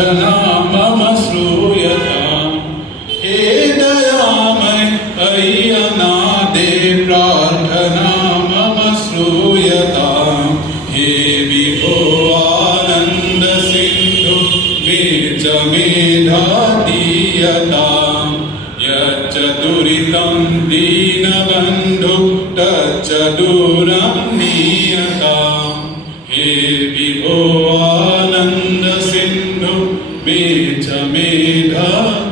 प्रार्थना मम श्रूयताम् हे दयामय अय्यनादे प्रार्थना मम श्रूयताम् हे विभो आनन्द सिन्धु मे च मेधादीयताम् यच्च दुरितं दीनबन्धु तच्च दूरं नीयताम् हे विभो आनन्द सिन्धु मे च मेधादीयताम्।